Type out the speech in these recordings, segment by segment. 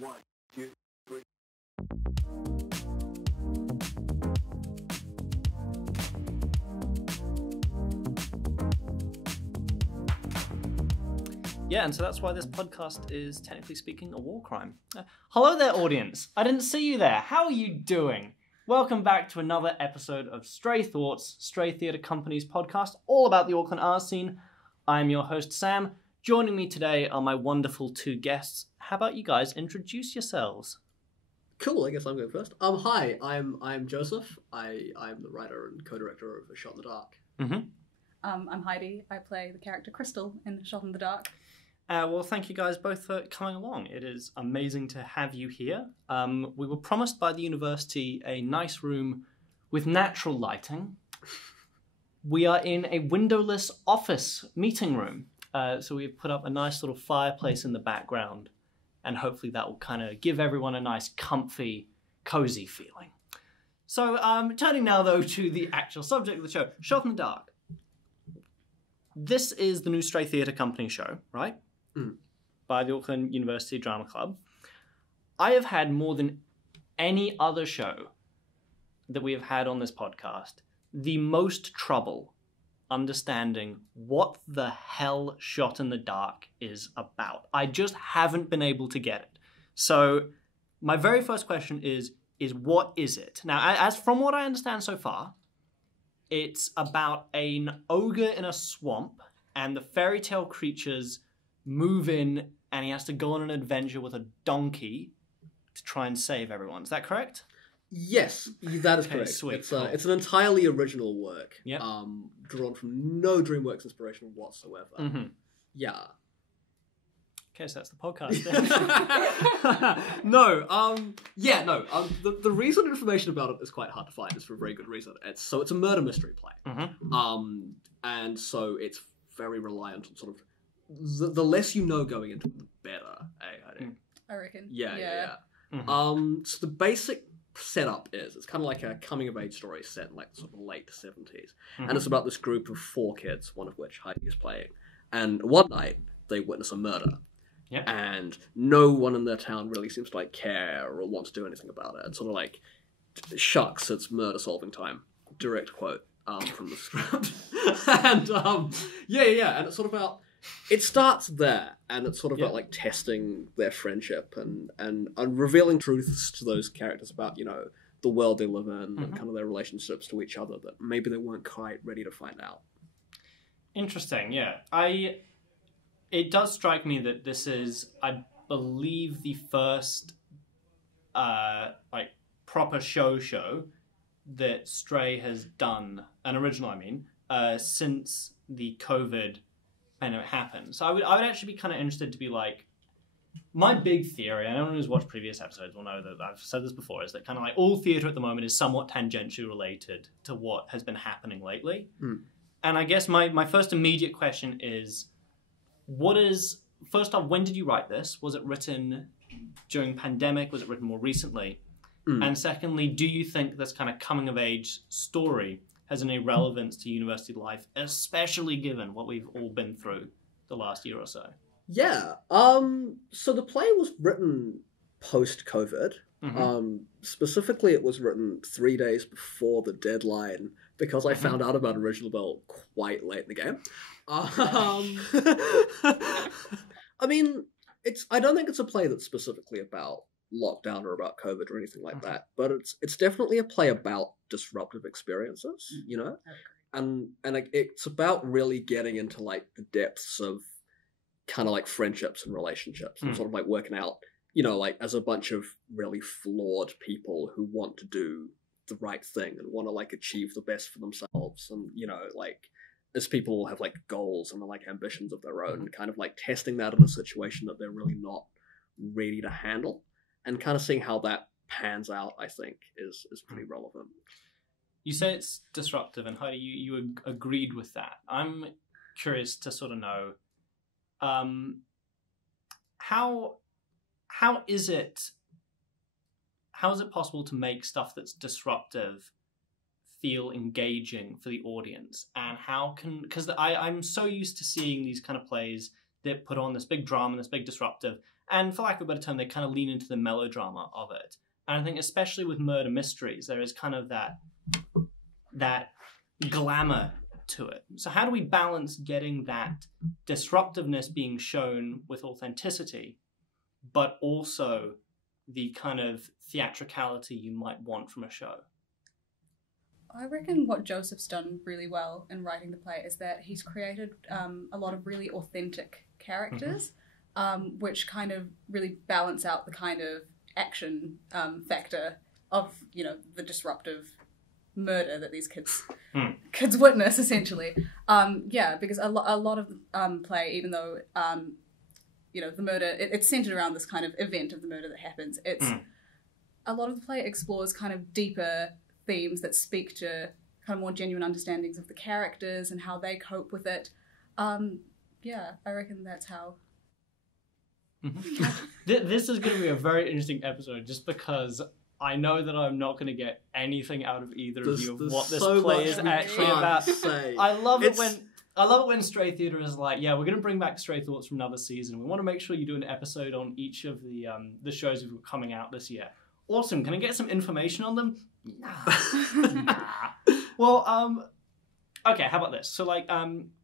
1, 2, 3. Yeah, and so that's why this podcast is, technically speaking, a war crime. Hello there, audience. I didn't see you there. How are you doing? Welcome back to another episode of Stray Thoughts, Stray Theatre Company's podcast, all about the Auckland art scene. I'm your host, Sam. Joining me today are my wonderful two guests. How about you guys introduce yourselves? Cool, I guess I'm going first. Hi, I'm Joseph. I'm the writer and co-director of A Shot in the Dark. Mm-hmm. I'm Heidi. I play the character Crystal in Shot in the Dark. Well, thank you guys both for coming along. It is amazing to have you here. We were promised by the university a nice room with natural lighting. We are in a windowless office meeting room. So we've put up a nice little fireplace in the background, and hopefully that will kind of give everyone a nice, comfy, cozy feeling. So turning now, though, to the actual subject of the show, Shot in the Dark. This is the new Stray Theatre Company show, right? By the Auckland University Drama Club. I have had more than any other show that we have had on this podcast the most trouble understanding what the hell Shot in the Dark is about. I just haven't been able to get it. So my very first question is what is it? Now, as from what I understand so far, it's about an ogre in a swamp and the fairy tale creatures move in and he has to go on an adventure with a donkey to try and save everyone. Is that correct? Yes, that is Okay, correct. sweet, It's cool. it's an entirely original work. Yep. Drawn from no DreamWorks inspiration whatsoever. Mm-hmm. Yeah. Okay, so that's the podcast then. The recent information about it is quite hard to find. It's for a very good reason. It's a murder mystery play. Mm-hmm. And so it's very reliant on sort of the less you know going into it, the better. I reckon. Yeah. Mm-hmm. So the basic setup is it's kind of like a coming of age story set in like sort of late 70s, Mm-hmm. and it's about this group of 4 kids, one of which Heidi is playing. And one night they witness a murder. Yeah. And no one in their town really seems to like care or want to do anything about it. It's sort of like, shucks, it's murder solving time. Direct quote from the script. And and it's sort of about, it starts there, and it's sort of about like testing their friendship and revealing truths to those characters about, you know, the world they live in and kind of their relationships to each other that maybe they weren't quite ready to find out. Interesting, yeah. It does strike me that this is, I believe, the first proper show that Stray has done, an original I mean, since the COVID pandemic happened. So I would actually be kind of interested to be like, my big theory, and anyone who's watched previous episodes will know that I've said this before, is that kind of like all theatre at the moment is somewhat tangentially related to what has been happening lately. And I guess my first immediate question is, first off, when did you write this? Was it written during pandemic? Was it written more recently? And secondly, do you think this kind of coming of age story has any relevance to university life, especially given what we've all been through the last year or so? Yeah. So the play was written post-COVID. Specifically, it was written 3 days before the deadline because I found out about Original Bell quite late in the game. I mean, I don't think it's a play that's specifically about lockdown or about COVID or anything like that, but it's definitely a play about disruptive experiences, you know? And it's about really getting into like the depths of kind of like friendships and relationships and sort of like working out, you know, like as a bunch of really flawed people who want to do the right thing and want to like achieve the best for themselves, and you know, like as people have like goals and like ambitions of their own, kind of like testing that in a situation that they're really not ready to handle, and kind of seeing how that pans out, I think is pretty relevant. You say it's disruptive, and Heidi, you agreed with that. I'm curious to sort of know, how is it possible to make stuff that's disruptive feel engaging for the audience? And because I'm so used to seeing these kind of plays that put on this big drama, this big disruptive, And for lack of a better term, they kind of lean into the melodrama of it. And I think especially with murder mysteries, there is kind of that glamour to it. So how do we balance getting that disruptiveness being shown with authenticity, but also the kind of theatricality you might want from a show? I reckon what Joseph's done really well in writing the play is that he's created a lot of really authentic characters, which kind of really balance out the kind of action factor of, you know, the disruptive murder that these kids witness, essentially. Because a lot of the play, even though you know, the murder, it's centered around this kind of event of the murder that happens. It's a lot of the play explores kind of deeper themes that speak to kind of more genuine understandings of the characters and how they cope with it. I reckon that's how. This is going to be a very interesting episode, just because I know that I'm not going to get anything out of either of you of what this play is actually about. I love it when Stray Theatre is like, yeah, we're going to bring back Stray Thoughts from another season. We want to make sure you do an episode on each of the shows that are coming out this year. Awesome. Can I get some information on them? Nah. Well, okay, how about this? So, like,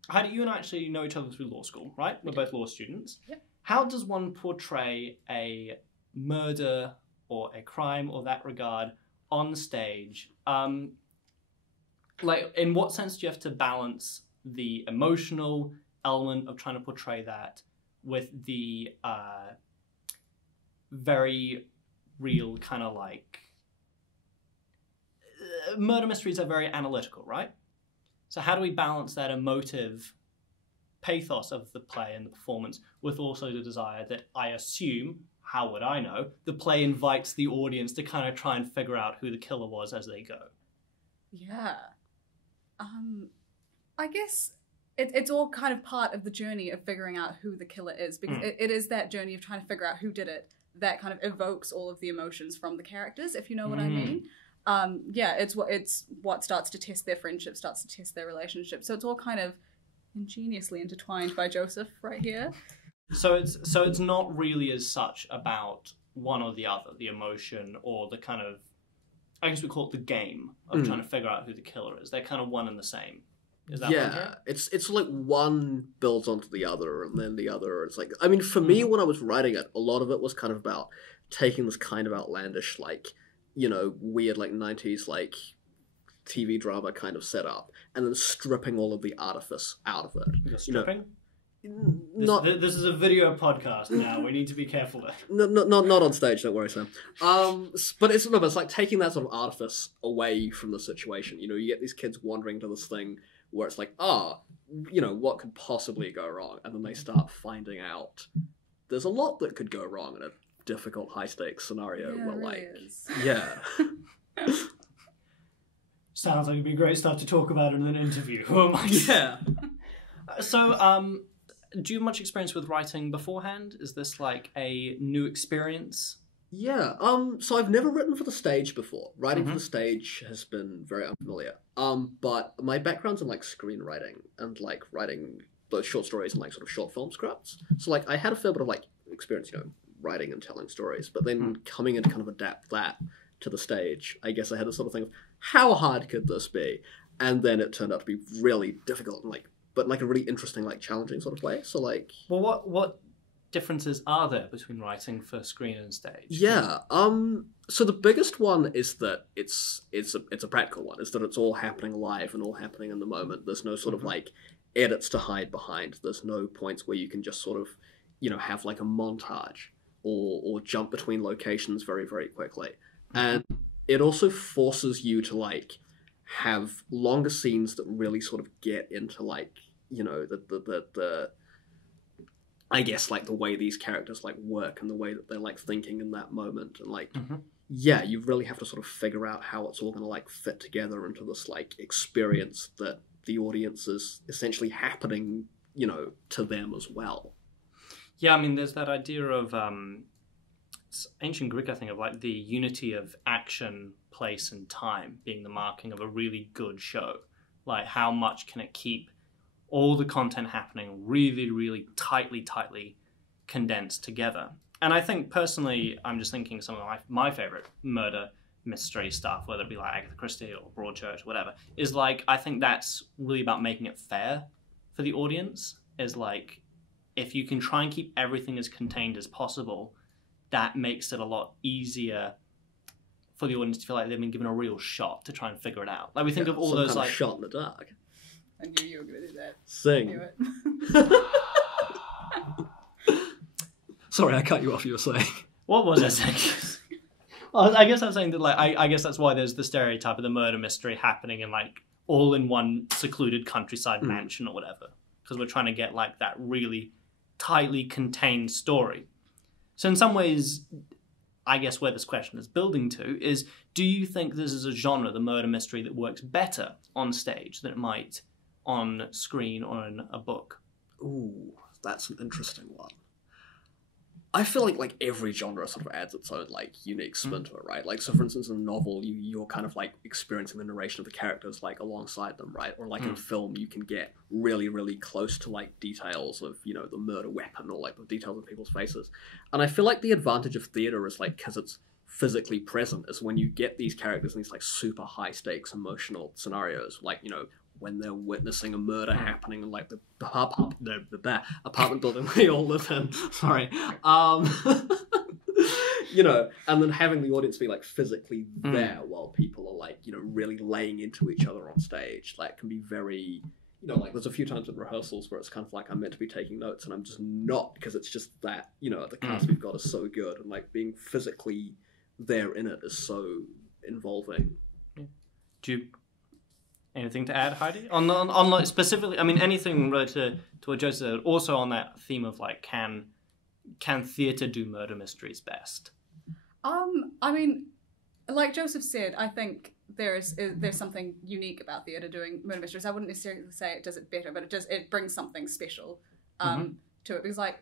Heidi, you and I actually know each other through law school, right? We're both law students. Yep. How does one portray a murder or a crime or that regard on stage? Like, in what sense do you have to balance the emotional element of trying to portray that with the very real kind of like... murder mysteries are very analytical, right? So how do we balance that emotive pathos of the play and the performance with also the desire that I assume, how would I know, the play invites the audience to kind of try and figure out who the killer was as they go? Yeah. I guess it's all kind of part of the journey of figuring out who the killer is, because it is that journey of trying to figure out who did it that kind of evokes all of the emotions from the characters, if you know what I mean. It's what starts to test their friendship, starts to test their relationship. So it's all kind of ingeniously intertwined by Joseph right here. So it's not really as such about one or the other, the emotion or the kind of, I guess we call it the game of trying to figure out who the killer is. They're kind of one and the same. Is that right? It's like one builds onto the other, and then the other. It's like, I mean, for me, when I was writing it, a lot of it was kind of about taking this kind of outlandish, like, you know, weird, like 90s, like TV drama kind of setup, and then stripping all of the artifice out of it. You're stripping? This is a video podcast now. We need to be careful there. Not on stage. Don't worry, Sam. But it's like taking that sort of artifice away from the situation. You know, you get these kids wandering to this thing where it's like, you know, what could possibly go wrong, and then they start finding out there's a lot that could go wrong in a difficult, high stakes scenario. Yeah, where, it really like, is. yeah. Sounds like it'd be great stuff to talk about in an interview. Who am I? Yeah. So, do you have much experience with writing beforehand? Is this like a new experience? Yeah. So I've never written for the stage before. Writing for the stage has been very unfamiliar. But my background's in like screenwriting and like writing both short stories and like sort of short film scripts. So like I had a fair bit of like experience, you know, writing and telling stories. But then coming in to kind of adapt that to the stage, I guess I had this sort of thing of how hard could this be? And then it turned out to be really difficult and like, but like a really interesting, like challenging sort of way. So like, well, what differences are there between writing for screen and stage? Yeah. So the biggest one is that it's a practical one. Is that it's all happening live and all happening in the moment. There's no sort of like edits to hide behind. There's no points where you can just sort of, you know, have like a montage or jump between locations very, very quickly. And it also forces you to like have longer scenes that really sort of get into like, you know, the I guess like the way these characters like work and the way that they're like thinking in that moment, and like yeah, you really have to sort of figure out how it's all going to like fit together into this like experience that the audience is essentially happening, you know, to them as well. Yeah, I mean, there's that idea of ancient Greek, I think, of like the unity of action, place, and time being the marking of a really good show. Like, how much can it keep all the content happening really, really tightly condensed together? And I think personally, I'm just thinking some of my favorite murder mystery stuff, whether it be like Agatha Christie or Broadchurch or whatever, is like, I think that's really about making it fair for the audience. Is like, if you can try and keep everything as contained as possible, that makes it a lot easier for the audience to feel like they've been given a real shot to try and figure it out. Like we think of all some those kind like of shot in the dark. I knew you were going to do that. Sing. I knew it. Sorry, I cut you off. You were saying. What was I saying? Well, I guess I'm saying that like I guess that's why there's the stereotype of the murder mystery happening in like all in one secluded countryside mansion or whatever, because we're trying to get like that really tightly contained story. So in some ways, I guess where this question is building to is, do you think this is a genre, the murder mystery, that works better on stage than it might on screen or in a book? Ooh, that's an interesting one. I feel like every genre sort of adds its own like unique spin to it, right? Like, so for instance, in a novel, you're kind of like experiencing the narration of the characters like alongside them, right? Or like in film, you can get really, really close to like details of, you know, the murder weapon or like the details of people's faces. And I feel like the advantage of theatre is like, because it's physically present, is when you get these characters in these like super high stakes emotional scenarios, like, you know, when they're witnessing a murder happening in like the apartment building they all live in. Sorry. You know, and then having the audience be like physically there while people are like, you know, really laying into each other on stage, like, can be very, you know, like there's a few times in rehearsals where it's kind of like I'm meant to be taking notes and I'm just not, because it's just that, you know, the cast we've got is so good, and like being physically there in it is so involving. Do you anything to add, Heidi? On like specifically, I mean, anything related to what Joseph said, also on that theme of like, can theatre do murder mysteries best? I mean, like Joseph said, I think there's something unique about theatre doing murder mysteries. I wouldn't necessarily say it does it better, but it brings something special to it, because like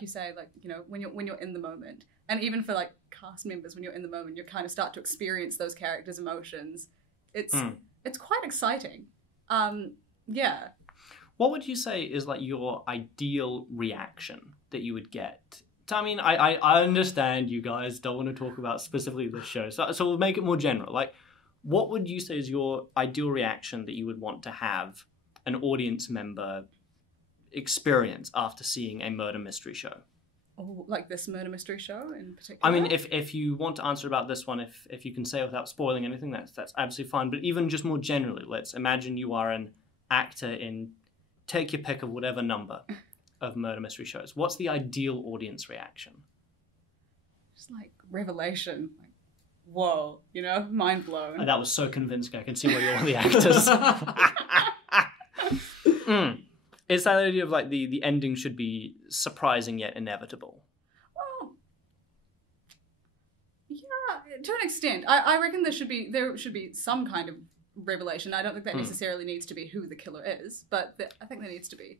you say, like, you know, when you're in the moment, and even for like cast members, when you're in the moment, you kind of start to experience those characters' emotions. It's quite exciting. Yeah. What would you say is like your ideal reaction that you would get? I mean, I understand you guys don't want to talk about specifically this show, so we'll make it more general. Like, what would you say is your ideal reaction that you would want to have an audience member experience after seeing a murder mystery show? Oh, like this murder mystery show in particular? I mean, if you want to answer about this one, if you can say without spoiling anything, that's absolutely fine. But even just more generally, let's imagine you are an actor in, take your pick of whatever number of murder mystery shows. What's the ideal audience reaction? Just like revelation. Like, whoa, you know, mind blown. Oh, that was so convincing. I can see why you're one of the actors. It's that idea of like the ending should be surprising yet inevitable. Well, yeah, to an extent. I reckon there should be some kind of revelation. I don't think that necessarily needs to be who the killer is, but I think there needs to be.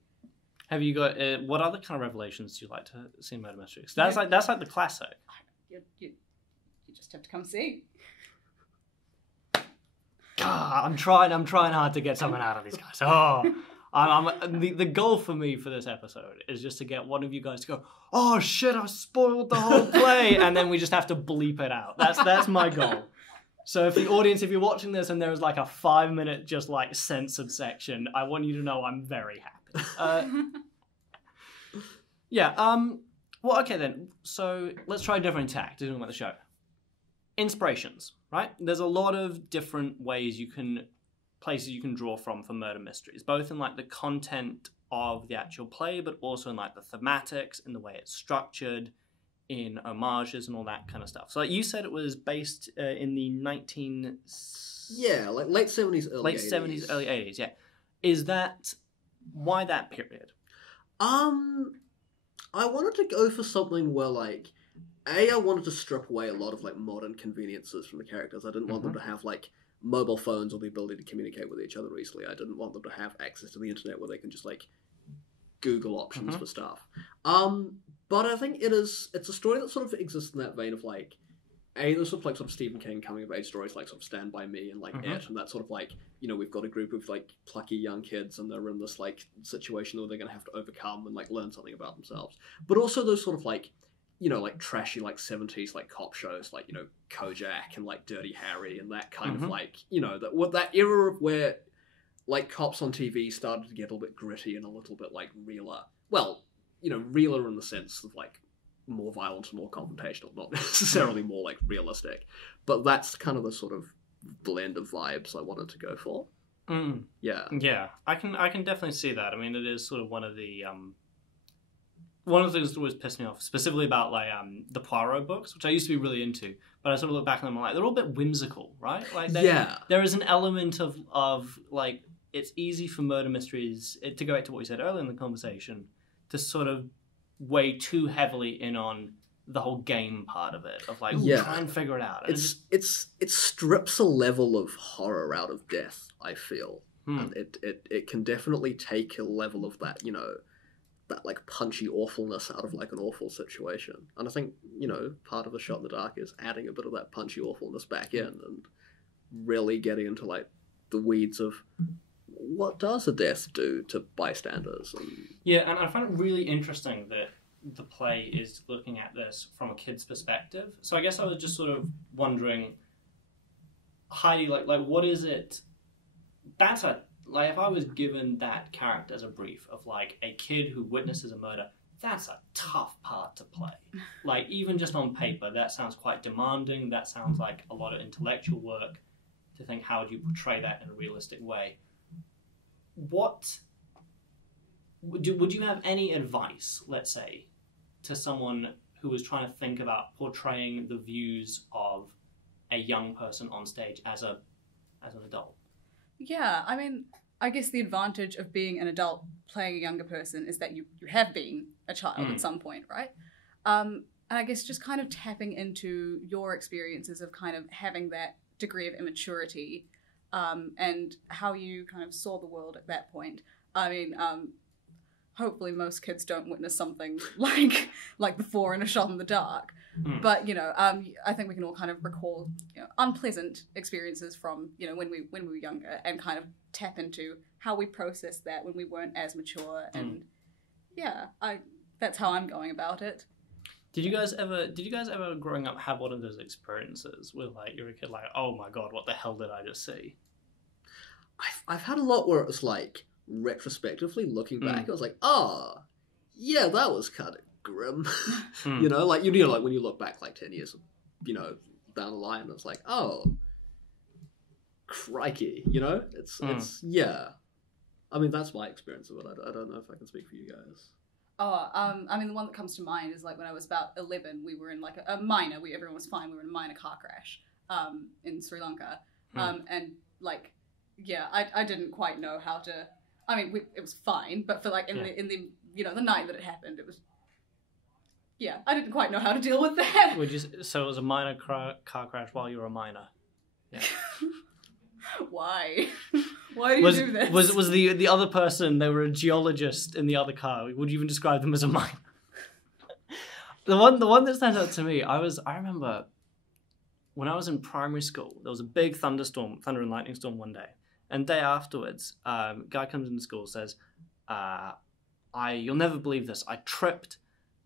Have you got what other kind of revelations do you like to see in murder mysteries? That's like the classic. You just have to come see. God, I'm trying hard to get something out of these guys. Oh. The goal for me for this episode is just to get one of you guys to go, oh shit, I spoiled the whole play, and then we just have to bleep it out. That's my goal. So if the audience, if you're watching this and there's like a 5-minute just like censored section, I want you to know I'm very happy. Well, okay then. So let's try a different tack to talk about the show. Inspirations, right? There's a lot of different ways places you can draw from for murder mysteries, both in like the content of the actual play, but also in like the thematics, in the way it's structured, in homages and all that kind of stuff. So like you said, it was based in the late 70s, early 80s. Early 80s, yeah. Is that, why that period? I wanted to go for something where like, I wanted to strip away a lot of like modern conveniences from the characters. I didn't want them to have like mobile phones or the ability to communicate with each other easily. I didn't want them to have access to the internet where they can just like Google options for stuff. But I think it's a story that sort of exists in that vein of like, there's sort of Stephen King coming of age stories like sort of Stand By Me and like It, and that sort of like, you know, we've got a group of like plucky young kids and they're in this like situation where they're going to have to overcome and like learn something about themselves. But also those sort of like you know, like trashy like 70s like cop shows, like, you know, Kojak and like Dirty Harry and that kind of like, you know, that era of where like cops on TV started to get a little bit gritty and a little bit like realer. Well, you know, realer in the sense of like more violent and more confrontational, not necessarily more like realistic. But that's kind of the sort of blend of vibes I wanted to go for. Yeah, I can definitely see that. I mean, it is sort of one of the things that always pissed me off, specifically about like the Poirot books, which I used to be really into, but I sort of look back on them and I'm like, they're all a bit whimsical, right? Like, there is an element of like, it's easy for murder mysteries, to go back to what you said earlier in the conversation, to sort of weigh too heavily in on the whole game part of it, of like, try and figure it out. It strips a level of horror out of death, I feel. And it can definitely take a level of that, you know, that like punchy awfulness out of like an awful situation. And I think, you know, part of A Shot in the Dark is adding a bit of that punchy awfulness back in and really getting into like the weeds of what does a death do to bystanders. Yeah, and I find it really interesting that the play is looking at this from a kid's perspective. So I guess I was just sort of wondering, Heidi, like what is it? That's like, if I was given that character as a brief of like a kid who witnesses a murder, that's a tough part to play. Like, even just on paper, that sounds quite demanding. That sounds like a lot of intellectual work to think, how do you portray that in a realistic way? Would you have any advice, let's say, to someone who was trying to think about portraying the views of a young person on stage as an adult? Yeah, I mean, I guess the advantage of being an adult playing a younger person is that you have been a child at some point, right? And I guess just kind of tapping into your experiences of kind of having that degree of immaturity, and how you kind of saw the world at that point. I mean, hopefully most kids don't witness something like the Four in A Shot in the Dark. But, you know, I think we can all kind of recall, you know, unpleasant experiences from, you know, when we were younger, and kind of tap into how we processed that when we weren't as mature. And yeah, that's how I'm going about it. Did you guys ever growing up have one of those experiences where like you're a kid like, oh my god, what the hell did I just see? I've had a lot where it was like, retrospectively looking back, I was like, yeah, that was kind of grim. You know, like, you know, like when you look back like 10 years, you know, down the line, it's like, oh, crikey, you know, it's yeah. I mean, that's my experience of it. I don't know if I can speak for you guys. I mean, the one that comes to mind is like when I was about 11, we were in like a minor. Everyone was fine. We were in a minor car crash, in Sri Lanka, and like, yeah, I didn't quite know how to. I mean, it was fine, but for like in the you know, the night that it happened, it was. Yeah, I didn't quite know how to deal with that. So it was a minor car crash while you were a minor. Yeah. Why? Why do you do this? Was the other person, they were a geologist in the other car? Would you even describe them as a minor? The one that stands out to me, I remember when I was in primary school, there was a big thunder and lightning storm one day. And day afterwards, guy comes into school, says, you'll never believe this, I tripped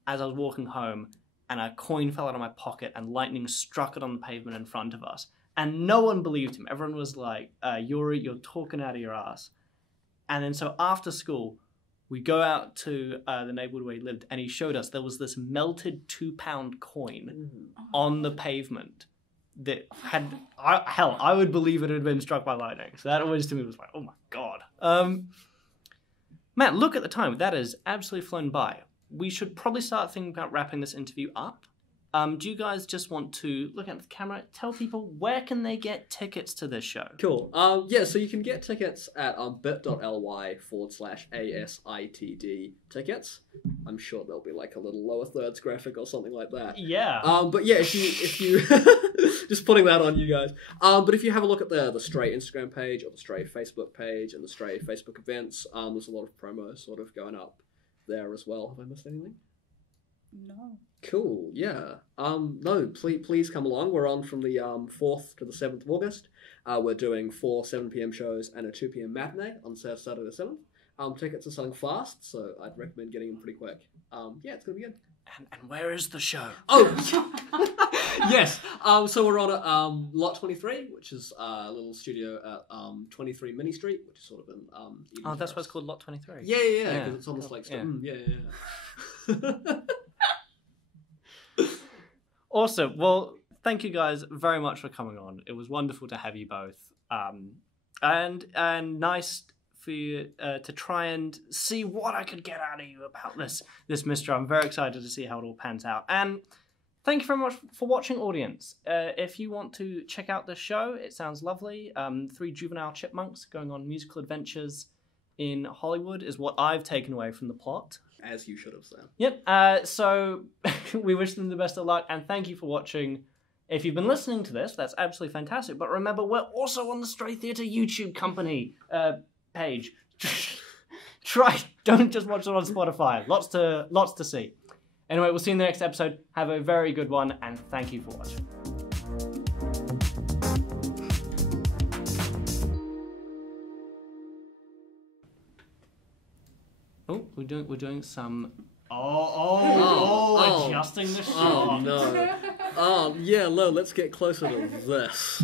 as I was walking home and a coin fell out of my pocket and lightning struck it on the pavement in front of us. And no one believed him. Everyone was like, you're talking out of your ass. And then so after school, we go out to the neighborhood where he lived, and he showed us there was this melted 2-pound coin on the pavement that had, I would believe it had been struck by lightning. So that always to me was like, oh my god. Matt, look at the time. That has absolutely flown by. We should probably start thinking about wrapping this interview up. Do you guys just want to look at the camera, tell people where can they get tickets to this show? Cool. Yeah, so you can get tickets at bit.ly/ASITD tickets. I'm sure there'll be like a little lower thirds graphic or something like that. Yeah. But yeah, if you just putting that on you guys. But if you have a look at the Stray Instagram page or the Stray Facebook page and the Stray Facebook events, there's a lot of promo sort of going up there as well. Have I missed anything? No. Cool, yeah. No, please come along. We're on from the 4th to the 7th of August. We're doing 4 7 p.m. shows and a 2 p.m. matinee on Saturday the 7th. Tickets are selling fast, so I'd recommend getting them pretty quick. Yeah, it's going to be good. And where is the show? Oh, yes. So we're on at Lot 23, which is a little studio at 23 Mini Street, which is sort of in. Eden That's why Terrace. it's called Lot 23. Yeah, because it's on this like. Yeah. Yeah. Awesome. Well, thank you guys very much for coming on. It was wonderful to have you both, and nice for you to try and see what I could get out of you about this mystery. I'm very excited to see how it all pans out. And thank you very much for watching, audience. If you want to check out this show, it sounds lovely. 3 juvenile chipmunks going on musical adventures in Hollywood is what I've taken away from the plot. As you should have said. Yep. So we wish them the best of luck, and thank you for watching. If you've been listening to this, that's absolutely fantastic. But remember, we're also on the Stray Theatre YouTube company page. Don't just watch it on Spotify. Lots to see. Anyway, we'll see you in the next episode. Have a very good one, and thank you for watching. Oh, we're doing some. Adjusting the shot. Oh no. Yeah, let's get closer to this.